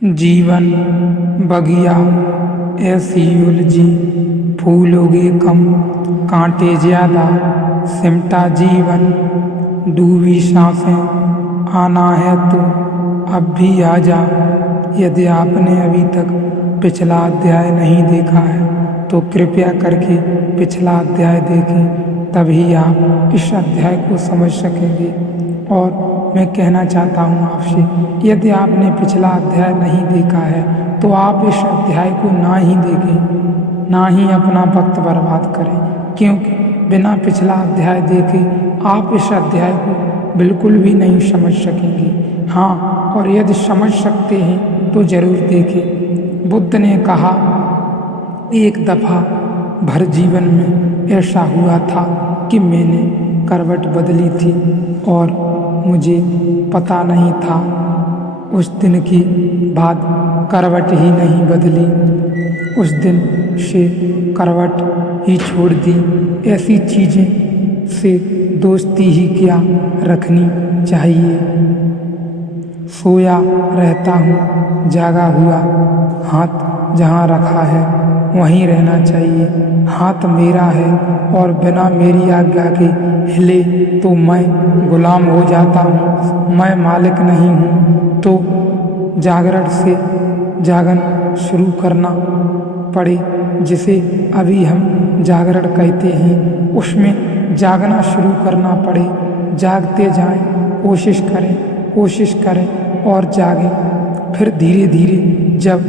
जीवन बगिया ऐसी उलझी, फूल उगे कम कांटे ज्यादा, सिमटा जीवन डूबी सांसें, आना है तो अब भी आ जा। यदि आपने अभी तक पिछला अध्याय नहीं देखा है तो कृपया करके पिछला अध्याय देखें, तभी आप इस अध्याय को समझ सकेंगे। और मैं कहना चाहता हूँ आपसे, यदि आपने पिछला अध्याय नहीं देखा है तो आप इस अध्याय को ना ही देखें, ना ही अपना वक्त बर्बाद करें, क्योंकि बिना पिछला अध्याय देखे आप इस अध्याय को बिल्कुल भी नहीं समझ सकेंगे। हाँ, और यदि समझ सकते हैं तो जरूर देखें। बुद्ध ने कहा, एक दफ़ा भर जीवन में ऐसा हुआ था कि मैंने करवट बदली थी और मुझे पता नहीं था। उस दिन के बाद करवट ही नहीं बदली, उस दिन से करवट ही छोड़ दी। ऐसी चीज़ें से दोस्ती ही क्या रखनी चाहिए। सोया रहता हूँ जागा हुआ, हाथ जहाँ रखा है वहीं रहना चाहिए। हाथ मेरा है और बिना मेरी आज्ञा के हिले तो मैं गुलाम हो जाता हूँ, मैं मालिक नहीं हूँ। तो जागरण से जागन शुरू करना पड़े, जिसे अभी हम जागरण कहते हैं, उसमें जागना शुरू करना पड़े। जागते जाएं, कोशिश करें और जागें। फिर धीरे धीरे जब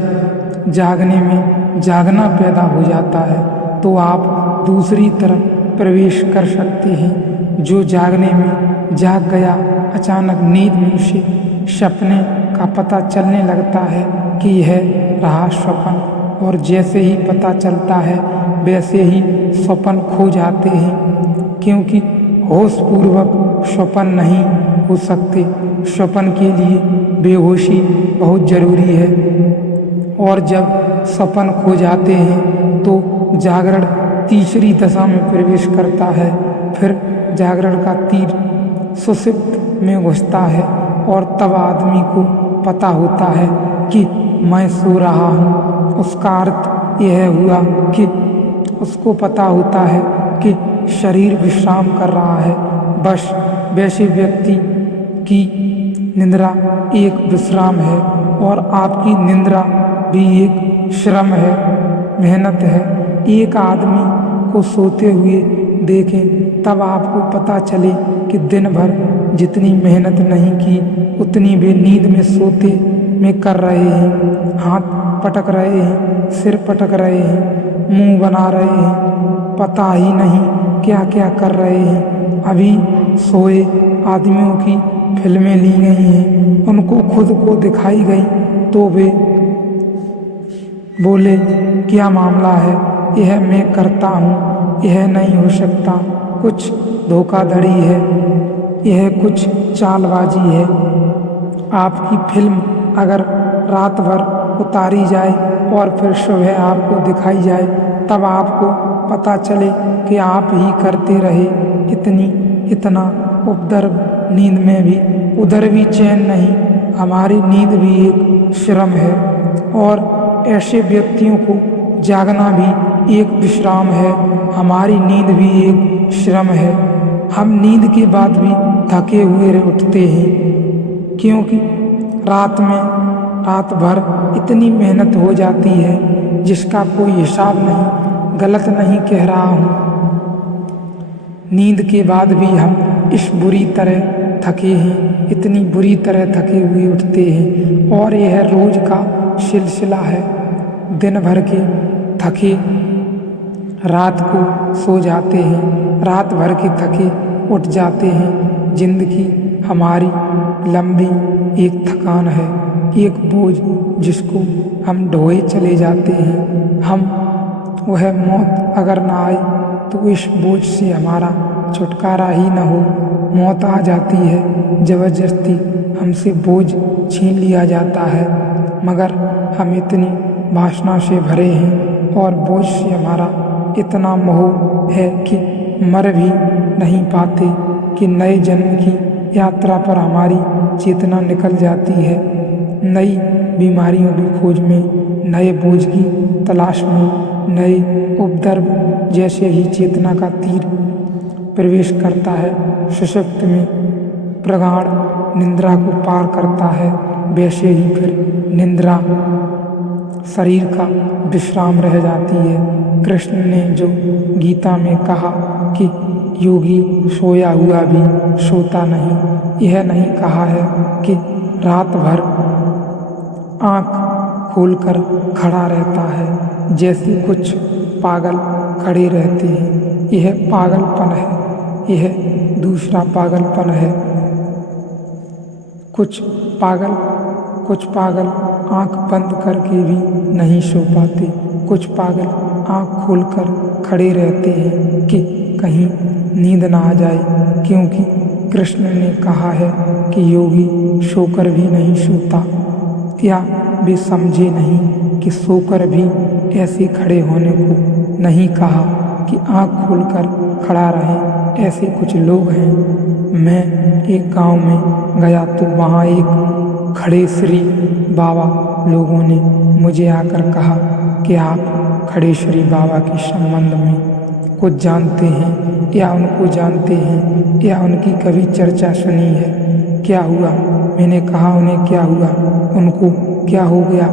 जागने में जागना पैदा हो जाता है तो आप दूसरी तरफ प्रवेश कर सकते हैं। जो जागने में जाग गया, अचानक नींद में उसे सपने का पता चलने लगता है कि यह रहा स्वप्न, और जैसे ही पता चलता है वैसे ही स्वप्न खो जाते हैं, क्योंकि होशपूर्वक स्वप्न नहीं हो सकते। स्वप्न के लिए बेहोशी बहुत जरूरी है, और जब स्वप्न खो जाते हैं तो जागरण तीसरी दशा में प्रवेश करता है। फिर जागरण का तीर सुषुप्ति में घुसता है और तब आदमी को पता होता है कि मैं सो रहा हूँ। उसका अर्थ यह हुआ कि उसको पता होता है कि शरीर विश्राम कर रहा है। बस वैसे व्यक्ति की निद्रा एक विश्राम है, और आपकी निद्रा भी एक श्रम है, मेहनत है। एक आदमी को सोते हुए देखें, तब आपको पता चले कि दिन भर जितनी मेहनत नहीं की उतनी वे नींद में सोते में कर रहे हैं। हाथ पटक रहे हैं, सिर पटक रहे हैं, मुंह बना रहे हैं, पता ही नहीं क्या क्या कर रहे हैं। अभी सोए आदमियों की फिल्में ली गई हैं, उनको खुद को दिखाई गई तो वे बोले, क्या मामला है, यह मैं करता हूँ, यह नहीं हो सकता, कुछ धोखाधड़ी है, यह कुछ चालबाजी है। आपकी फिल्म अगर रात भर उतारी जाए और फिर सुबह आपको दिखाई जाए, तब आपको पता चले कि आप ही करते रहे। इतना उपद्रव नींद में भी, उधर भी चैन नहीं। हमारी नींद भी एक श्रम है, और ऐसे व्यक्तियों को जागना भी एक विश्राम है। हमारी नींद भी एक श्रम है। हम नींद के बाद भी थके हुए उठते हैं, क्योंकि रात भर इतनी मेहनत हो जाती है जिसका कोई हिसाब नहीं। गलत नहीं कह रहा हूँ। नींद के बाद भी हम इस बुरी तरह थके हैं, इतनी बुरी तरह थके हुए उठते हैं, और यह रोज का सिलसिला है। दिन भर के थके रात को सो जाते हैं, रात भर के थके उठ जाते हैं। जिंदगी हमारी लंबी एक थकान है, एक बोझ जिसको हम ढोए चले जाते हैं। हम वह मौत अगर ना आए तो इस बोझ से हमारा छुटकारा ही न हो। मौत आ जाती है, जबरदस्ती हमसे बोझ छीन लिया जाता है, मगर हम इतनी वासना से भरे हैं और बोझ से हमारा इतना मोह है कि मर भी नहीं पाते कि नए जन्म की यात्रा पर हमारी चेतना निकल जाती है। नई बीमारियों की खोज में, नए बोझ की तलाश में, नए उपद्रव जैसे ही चेतना का तीर प्रवेश करता है, सुषुप्त में प्रगाढ़ निद्रा को पार करता है, वैसे ही फिर निद्रा शरीर का विश्राम रह जाती है। कृष्ण ने जो गीता में कहा कि योगी सोया हुआ भी सोता नहीं, यह नहीं कहा है कि रात भर आँख खोलकर खड़ा रहता है जैसे कुछ पागल खड़े रहते हैं। यह पागलपन है, यह दूसरा पागलपन है। कुछ पागल आँख बंद करके भी नहीं सो पाते, कुछ पागल आँख खोलकर खड़े रहते हैं कि कहीं नींद ना आ जाए, क्योंकि कृष्ण ने कहा है कि योगी सोकर भी नहीं सोता। या वे समझे नहीं कि सोकर भी ऐसे खड़े होने को नहीं कहा कि आँख खोलकर खड़ा रहें। ऐसे कुछ लोग हैं। मैं एक गांव में गया तो वहाँ एक खड़े श्री बाबा लोगों ने मुझे आकर कहा कि आप खड़े श्री बाबा के संबंध में कुछ जानते हैं या उनको जानते हैं या उनकी कभी चर्चा सुनी है। क्या हुआ? मैंने कहा उन्हें क्या हुआ, उनको क्या हो गया?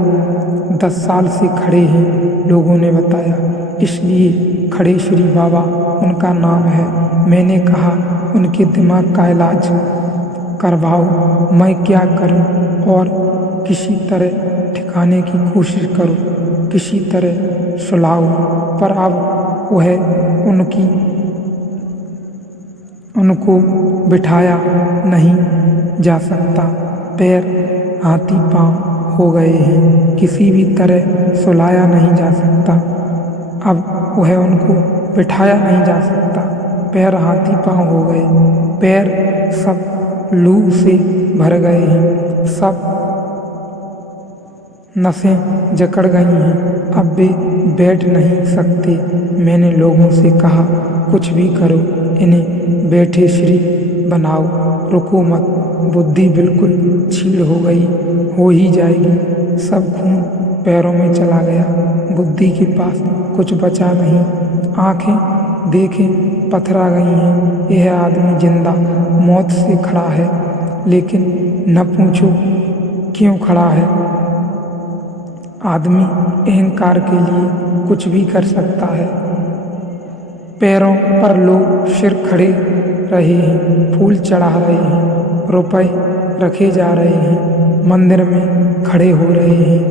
10 साल से खड़े हैं, लोगों ने बताया, इसलिए खड़े श्री बाबा उनका नाम है। मैंने कहा उनके दिमाग का इलाज करवाओ, मैं क्या करूं? और किसी तरह ठिकाने की कोशिश करो, किसी तरह सुलाओ, पर अब वह उनको बिठाया नहीं जा सकता। पैर हाथी पांव हो गए हैं, किसी भी तरह सुलाया नहीं जा सकता। अब वह उनको बिठाया नहीं जा सकता, पैर हाथी पांव हो गए, पैर सब लू से भर गए हैं, सब नसें जकड़ गई हैं, अब वे बैठ नहीं सकते। मैंने लोगों से कहा कुछ भी करो, इन्हें बैठे श्री बनाओ, रुको मत, बुद्धि बिल्कुल छीड़ हो ही जाएगी। सब खून पैरों में चला गया, बुद्धि के पास कुछ बचा नहीं। आंखें देखें पथरा गई हैं। यह आदमी जिंदा मौत से खड़ा है, लेकिन न पूछो क्यों खड़ा है। आदमी अहंकार के लिए कुछ भी कर सकता है। पैरों पर लोग सिर खड़े रहे हैं, फूल चढ़ा रहे हैं, रुपए रखे जा रहे हैं, मंदिर में खड़े हो रहे हैं,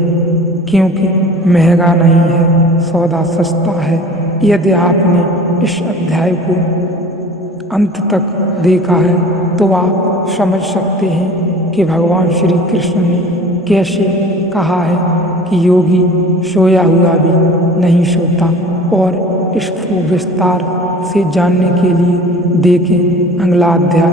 क्योंकि महंगा नहीं है, सौदा सस्ता है। यदि आपने इस अध्याय को अंत तक देखा है तो आप समझ सकते हैं कि भगवान श्री कृष्ण ने कैसे कहा है कि योगी सोया हुआ भी नहीं सोता। और इसको विस्तार से जानने के लिए देखें अगला अध्याय।